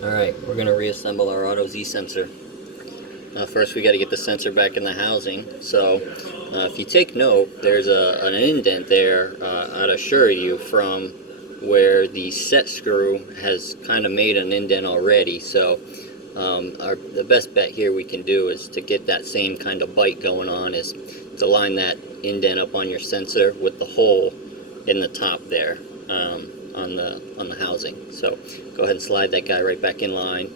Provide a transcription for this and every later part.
Alright, we're going to reassemble our Auto Z sensor. First we got to get the sensor back in the housing. So if you take note, there's an indent there, I'd assure you, from where the set screw has kind of made an indent already. So the best bet here we can do is to get that same kind of bite going on, is to line that indent up on your sensor with the hole in the top there. On the housing. So go ahead and slide that guy right back in line,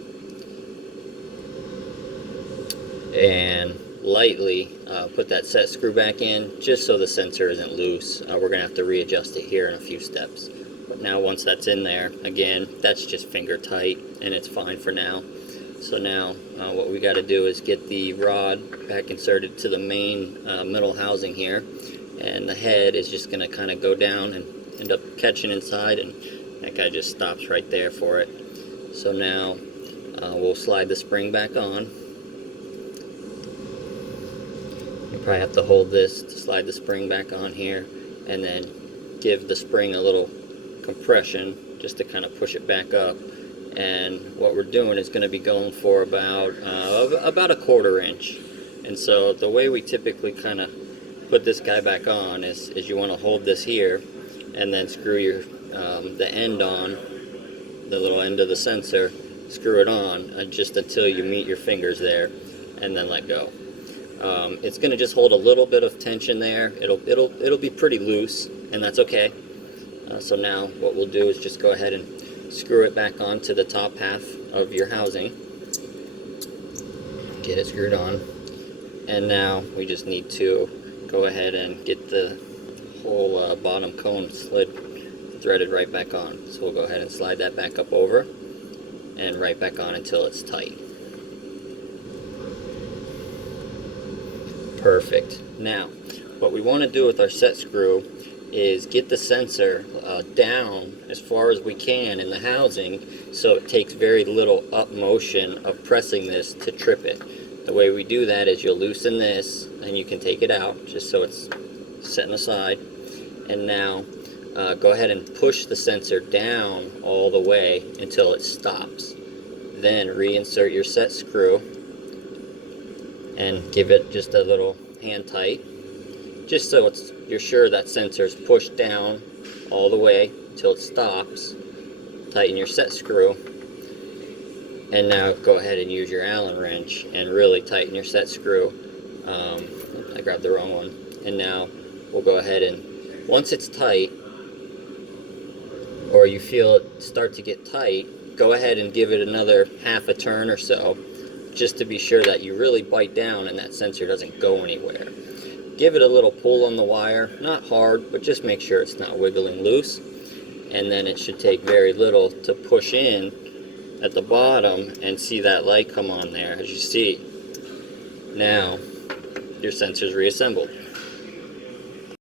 and lightly put that set screw back in, just so the sensor isn't loose. We're gonna have to readjust it here in a few steps, but now once that's in there, again, that's just finger tight and it's fine for now. So now what we got to do is get the rod back inserted to the main middle housing here, and the head is just going to kind of go down and end up catching inside, and that guy just stops right there for it. So now we'll slide the spring back on. You probably have to hold this to slide the spring back on here, and then give the spring a little compression just to kind of push it back up. And what we're doing is going to be going for about a 1/4 inch. And so the way we typically kind of put this guy back on is you want to hold this here and then screw your the end on, the little end of the sensor, screw it on just until you meet your fingers there, and then let go. It's going to just hold a little bit of tension there. It'll be pretty loose, and that's okay. So now what we'll do is just go ahead and screw it back onto the top half of your housing. Get it screwed on. And now we just need to go ahead and get the whole bottom cone threaded right back on. So we'll go ahead and slide that back up over and right back on until it's tight. Perfect. Now, what we want to do with our set screw is get the sensor down as far as we can in the housing, so it takes very little up motion of pressing this to trip it. The way we do that is you'll loosen this and you can take it out just so it's setting aside, and now go ahead and push the sensor down all the way until it stops. Then reinsert your set screw and give it just a little hand tight, just so you're sure that sensor is pushed down all the way until it stops. Tighten your set screw, and now go ahead and use your Allen wrench and really tighten your set screw. I grabbed the wrong one. And now we'll go ahead and, once it's tight, or you feel it start to get tight, go ahead and give it another half a turn or so, just to be sure that you really bite down and that sensor doesn't go anywhere. Give it a little pull on the wire, not hard, but just make sure it's not wiggling loose. And then it should take very little to push in at the bottom and see that light come on there. As you see, now your sensor's reassembled.